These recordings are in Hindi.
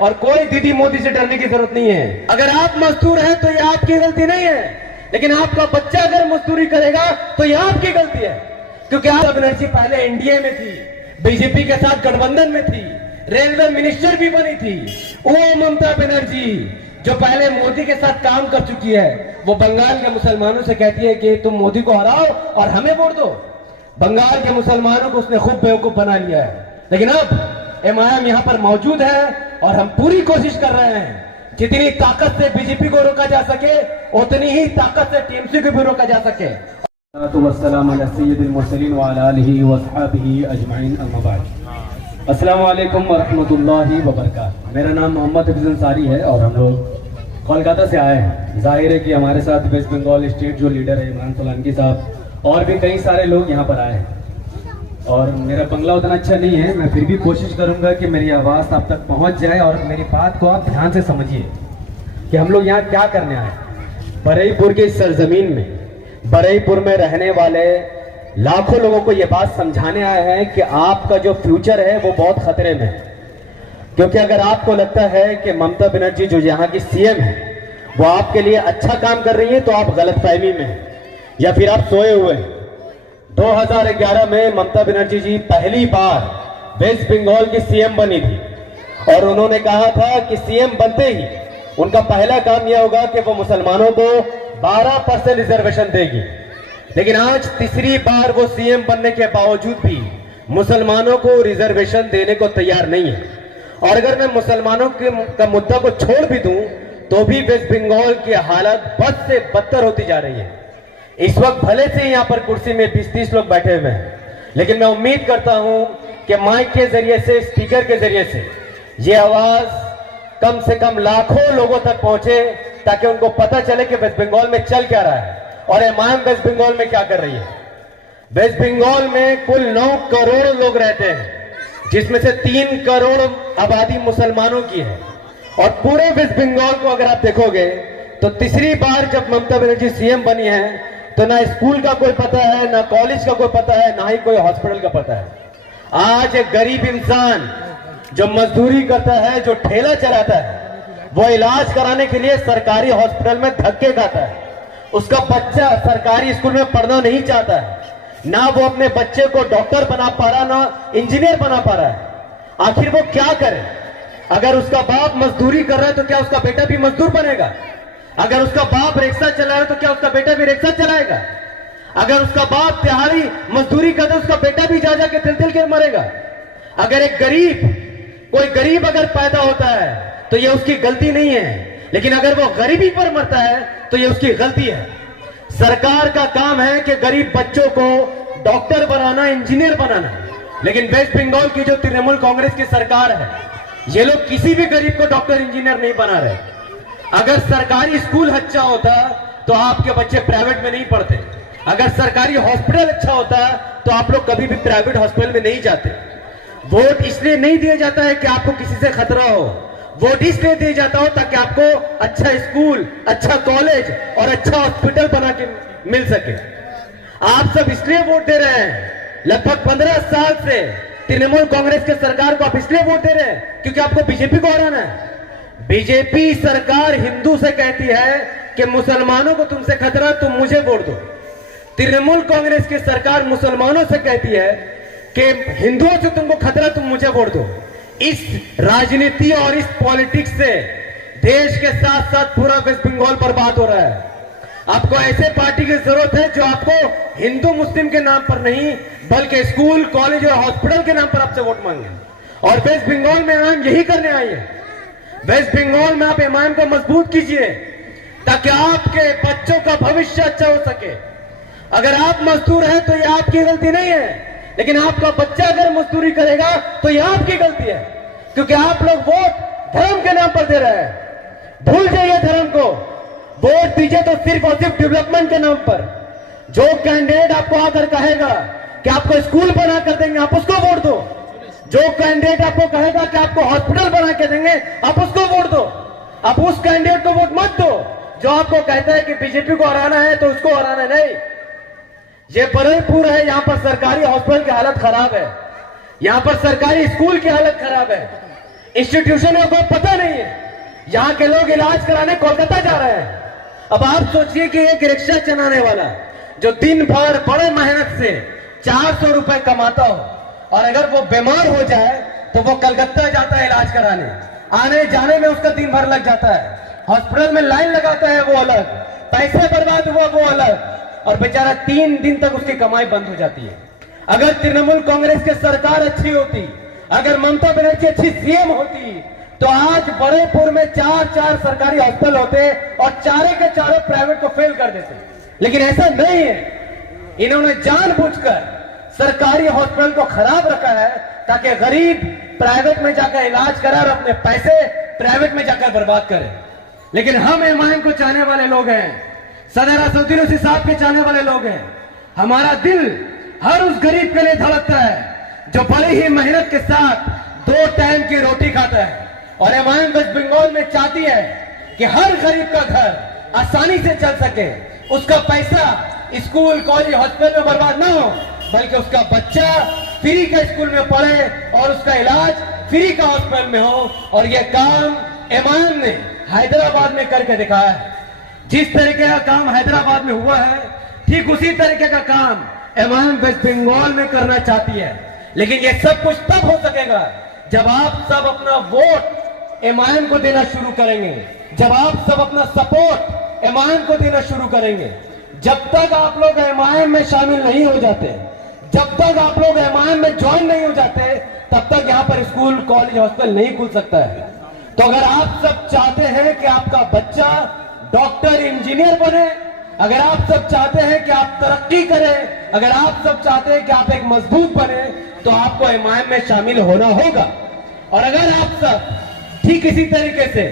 और कोई दीदी मोदी से डरने की जरूरत नहीं है। अगर आप मजदूर हैं तो ये आपकी गलती नहीं है, लेकिन आपका बच्चा अगर मजदूरी करेगा तो ये आपकी गलती है, क्योंकि आप बनर्जी पहले एनडीए में थी, बीजेपी के साथ गठबंधन में थी, रेलवे मिनिस्टर भी बनी थी। वो ममता बनर्जी जो पहले मोदी के साथ काम कर चुकी है, वो बंगाल के मुसलमानों से कहती है कि तुम मोदी को हराओ और हमें वोट दो। बंगाल के मुसलमानों को उसने खूब बेवकूफ बना लिया है। लेकिन अब एमआईएम यहां पर मौजूद है और हम पूरी कोशिश कर रहे हैं जितनी ताकत से बीजेपी को रोका जा सके उतनी ही ताकत से टीएमसी को भी रोका जा सके। अस्सलाम वालेकुम वरहमतुल्लाहि वबरकातुहू। मेरा नाम मोहम्मद हफीज अंसारी है और हम लोग कोलकाता से आए हैं। जाहिर है कि हमारे साथ वेस्ट बंगाल स्टेट जो लीडर है इमरान सोलंकी साहब और भी कई सारे लोग यहाँ पर आए हैं। और मेरा बंगला उतना अच्छा नहीं है, मैं फिर भी कोशिश करूँगा कि मेरी आवाज़ आप तक पहुँच जाए और मेरी बात को आप ध्यान से समझिए कि हम लोग यहाँ क्या करने आए। बरईपुर की सरजमीन में, बरईपुर में रहने वाले लाखों लोगों को ये बात समझाने आए हैं कि आपका जो फ्यूचर है वो बहुत खतरे में है। क्योंकि अगर आपको लगता है कि ममता बनर्जी जो यहाँ की सीएम है वो आपके लिए अच्छा काम कर रही है तो आप गलतफहमी में हैं या फिर आप सोए हुए हैं। 2011 में ममता बनर्जी जी पहली बार वेस्ट बंगाल की सीएम बनी थी और उन्होंने कहा था कि सीएम बनते ही उनका पहला काम यह होगा कि वो मुसलमानों को 12% रिजर्वेशन देगी। लेकिन आज तीसरी बार वो सीएम बनने के बावजूद भी मुसलमानों को रिजर्वेशन देने को तैयार नहीं है। और अगर मैं मुसलमानों का मुद्दा को छोड़ भी दूं तो भी वेस्ट बंगाल की हालत बद से बदतर होती जा रही है। इस वक्त भले से यहाँ पर कुर्सी में 20-30 लोग बैठे हुए हैं, लेकिन मैं उम्मीद करता हूं कि माइक के जरिए से, स्पीकर के जरिए से ये आवाज कम से कम लाखों लोगों तक पहुंचे ताकि उनको पता चले कि वेस्ट बंगाल में चल क्या रहा है और एमआईएम वेस्ट बंगाल में क्या कर रही है। वेस्ट बंगाल में कुल 9 करोड़ लोग रहते हैं, जिसमें से 3 करोड़ आबादी मुसलमानों की है। और पूरे वेस्ट बंगाल को अगर आप देखोगे तो तीसरी बार जब ममता बनर्जी सीएम बनी है तो ना स्कूल का कोई पता है, ना कॉलेज का कोई पता है, ना ही कोई हॉस्पिटल का पता है। आज एक गरीब इंसान जो मजदूरी करता है, जो ठेला चलाता है, वो इलाज कराने के लिए सरकारी हॉस्पिटल में धक्के खाता है। उसका बच्चा सरकारी स्कूल में पढ़ना नहीं चाहता है, ना वो अपने बच्चे को डॉक्टर बना पा रहा, ना इंजीनियर बना पा रहा है। आखिर वो क्या करे? अगर उसका बाप मजदूरी कर रहा है तो क्या उसका बेटा भी मजदूर बनेगा? अगर उसका बाप रिक्शा चला रहा है तो क्या उसका बेटा भी रिक्शा चलाएगा? अगर उसका बाप दिहाड़ी मजदूरी करता है उसका बेटा भी जा जाके तिल तिल के मरेगा? अगर एक कोई गरीब अगर पैदा होता है तो ये उसकी गलती नहीं है, लेकिन अगर वो गरीबी पर मरता है तो ये उसकी गलती है। सरकार का काम है कि गरीब बच्चों को डॉक्टर बनाना, इंजीनियर बनाना, लेकिन वेस्ट बंगाल की जो तृणमूल कांग्रेस की सरकार है ये लोग किसी भी गरीब को डॉक्टर इंजीनियर नहीं बना रहे। अगर सरकारी स्कूल अच्छा होता तो आपके बच्चे प्राइवेट में नहीं पढ़ते। अगर सरकारी हॉस्पिटल अच्छा होता तो आप लोग कभी भी प्राइवेट हॉस्पिटल में नहीं जाते। वोट इसलिए नहीं दिया जाता है कि आपको किसी से खतरा हो, वोट इसलिए दिया जाता हो ताकि आपको अच्छा स्कूल, अच्छा कॉलेज और अच्छा हॉस्पिटल बना के मिल सके। आप सब इसलिए वोट दे रहे हैं, लगभग 15 साल से तृणमूल कांग्रेस के सरकार को आप इसलिए वोट दे रहे हैं क्योंकि आपको बीजेपी को हराना है। बीजेपी सरकार हिंदू से कहती है कि मुसलमानों को तुमसे खतरा, तुम मुझे वोट दो। तृणमूल कांग्रेस की सरकार मुसलमानों से कहती है कि हिंदुओं से तुमको खतरा, तुम मुझे वोट दो। इस राजनीति और इस पॉलिटिक्स से देश के साथ साथ पूरा वेस्ट बंगाल बर्बाद हो रहा है। आपको ऐसे पार्टी की जरूरत है जो आपको हिंदू मुस्लिम के नाम पर नहीं बल्कि स्कूल, कॉलेज और हॉस्पिटल के नाम पर आपसे वोट मांगे। और वेस्ट बंगाल में एमआईएम यही करने आई है। वेस्ट बंगाल में आप एमआईएम को मजबूत कीजिए ताकि आपके बच्चों का भविष्य अच्छा हो सके। अगर आप मजदूर हैं तो ये आपकी गलती नहीं है, लेकिन आपका बच्चा अगर मजदूरी करेगा तो यह आपकी गलती है, क्योंकि आप लोग वोट धर्म के नाम पर दे रहे हैं। भूल जाइए धर्म को, वोट दीजिए तो सिर्फ और सिर्फ डेवलपमेंट के नाम पर। जो कैंडिडेट आपको आकर कहेगा कि आपको स्कूल बना कर देंगे, आप उसको वोट दो। जो कैंडिडेट आपको कहेगा कि आपको हॉस्पिटल बना के देंगे, आप उसको वोट दो। आप उस कैंडिडेट को वोट मत दो जो आपको कहता है कि बीजेपी को हराना है तो उसको हराना नहीं। ये बरईपुर है, यहां पर सरकारी हॉस्पिटल की हालत खराब है, यहां पर सरकारी स्कूल की हालत खराब है। इंस्टीट्यूशन को पता नहीं है। यहाँ के लोग इलाज कराने कोलकाता जा रहे हैं। अब आप सोचिए कि एक रिक्शा चलाने वाला जो दिन भर बड़े मेहनत से 400 रुपए कमाता हो, और अगर वो बीमार हो जाए तो वो कलकत्ता जाता है इलाज कराने, आने जाने में उसका दिन भर लग जाता है, हॉस्पिटल में लाइन लगाता है वो अलग, पैसे बर्बाद हुआ वो अलग, और बेचारा 3 दिन तक उसकी कमाई बंद हो जाती है। अगर तृणमूल कांग्रेस की सरकार अच्छी होती, अगर ममता बनर्जी अच्छी सीएम होती, तो आज बड़ेपुर में 4 सरकारी हॉस्पिटल होते और चारे के चारों प्राइवेट को फेल कर देते। लेकिन ऐसा नहीं है। इन्होंने जानबूझकर सरकारी हॉस्पिटल को खराब रखा है ताकि गरीब प्राइवेट में जाकर इलाज करा और अपने पैसे प्राइवेट में जाकर बर्बाद करे। लेकिन हम एमआईएम को चाहने वाले लोग हैं, सदर असदुद्दीन ओवैसी साहब के चाहने वाले लोग हैं। हमारा दिल हर उस गरीब के लिए धड़कता है जो बड़ी ही मेहनत के साथ 2 टाइम की रोटी खाता है। और एमआईएम वेस्ट बंगाल में चाहती है कि हर गरीब का घर आसानी से चल सके, उसका पैसा स्कूल कॉलेज हॉस्पिटल में बर्बाद ना हो, बल्कि उसका बच्चा फ्री का स्कूल में पढ़े और उसका इलाज फ्री का हॉस्पिटल में हो। और यह काम एमआईएम ने हैदराबाद में करके दिखाया है। जिस तरीके का काम हैदराबाद में हुआ है, ठीक उसी तरीके का काम एमआईएम वेस्ट बंगाल में करना चाहती है। लेकिन यह सब कुछ तब हो सकेगा जब आप सब अपना वोट एमआईएम को देना शुरू करेंगे, जब आप सब अपना सपोर्ट एमआईएम को देना शुरू करेंगे। जब तक आप लोग एमआईएम में शामिल नहीं हो जाते, जब तक आप लोग एमआईएम में ज्वाइन नहीं हो जाते, तब तक यहाँ पर स्कूल कॉलेज हॉस्पिटल नहीं खुल सकता है। तो अगर आप सब चाहते हैं कि आपका बच्चा डॉक्टर इंजीनियर बने, अगर आप सब चाहते हैं कि आप तरक्की करें, अगर आप सब चाहते हैं कि आप एक मजबूत बने, तो आपको एमआईएम में शामिल होना होगा। और अगर आप सब ठीक इसी तरीके से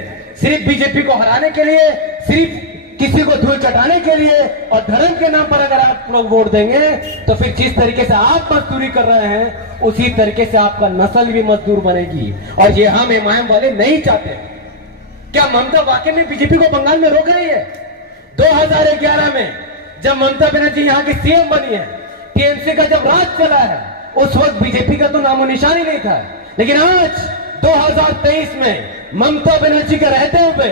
सिर्फ बीजेपी को हराने के लिए, सिर्फ किसी को धूल चटाने के लिए और धर्म के नाम पर अगर आप लोग वोट देंगे, तो फिर जिस तरीके से आप मजदूरी कर रहे हैं उसी तरीके से आपका नस्ल भी मजदूर बनेगी। और ये हम एमआईएम वाले नहीं चाहते। क्या ममता वाकई में बीजेपी को बंगाल में रोक रही है? 2011 में जब ममता बनर्जी यहाँ की सीएम बनी है, टीएमसी का जब राज चला है, उस वक्त बीजेपी का तो नामो निशान ही नहीं था। लेकिन आज 2023 में ममता बनर्जी के रहते हुए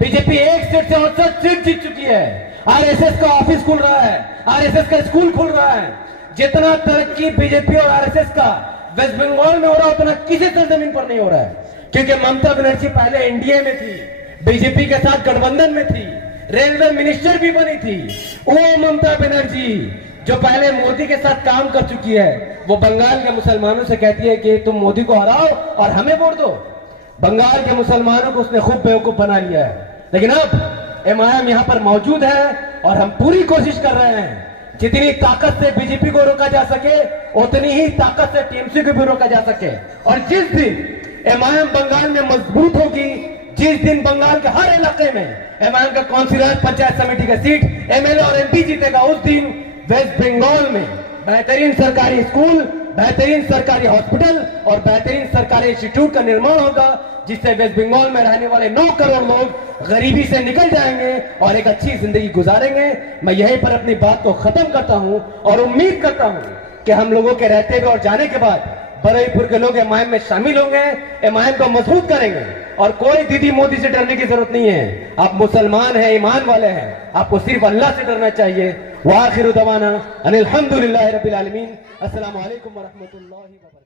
बीजेपी 1 सीट से 68 सीट जीत चुकी है। आरएसएस का ऑफिस खुल रहा है, आरएसएस का स्कूल खुल रहा है। जितना तरक्की बीजेपी और आरएसएस का वेस्ट बंगाल में हो रहा है, उतना किसी सरजमीन पर नहीं हो रहा है। क्योंकि ममता बनर्जी पहले एनडीए में थी, बीजेपी के साथ गठबंधन में थी, रेलवे मिनिस्टर भी बनी थी। वो ममता बनर्जी जो पहले मोदी के साथ काम कर चुकी है, वो बंगाल के मुसलमानों से कहती है कि तुम मोदी को हराओ और हमें वोट दो। बंगाल के मुसलमानों को उसने खूब बेवकूफ बना लिया है। लेकिन अब एमआईएम यहाँ पर मौजूद है और हम पूरी कोशिश कर रहे हैं जितनी ताकत से बीजेपी को रोका जा सके, उतनी ही ताकत से टीएमसी को भी रोका जा सके। और जिस दिन एमआईएम बंगाल में मजबूत होगी, जिस दिन बंगाल के हर इलाके में एमआईएम का काउंसिलर, पंचायत समिति का सीट, एमएलए और एमपी जीतेगा, उस दिन वेस्ट बंगाल में बेहतरीन सरकारी स्कूल, बेहतरीन सरकारी हॉस्पिटल और बेहतरीन सरकारी इंस्टीट्यूट का निर्माण होगा, जिससे वेस्ट बंगाल में रहने वाले 9 करोड़ लोग गरीबी से निकल जाएंगे और एक अच्छी जिंदगी गुजारेंगे। मैं यहीं पर अपनी बात को खत्म करता हूं और उम्मीद करता हूं कि हम लोगों के रहते हुए और जाने के बाद बरेपुर के लोग एमआईएम में शामिल होंगे, एमआईएम को मजबूत करेंगे। और कोई दीदी मोदी से डरने की जरूरत नहीं है। आप मुसलमान हैं, ईमान वाले हैं, आपको सिर्फ अल्लाह से डरना चाहिए। वाखिरु दवाना अनिल हम्दुलिल्लाहि रब्बिल आलमीन। अस्सलामु अलैकुम व रहमतुल्लाहि व बरकातुहू।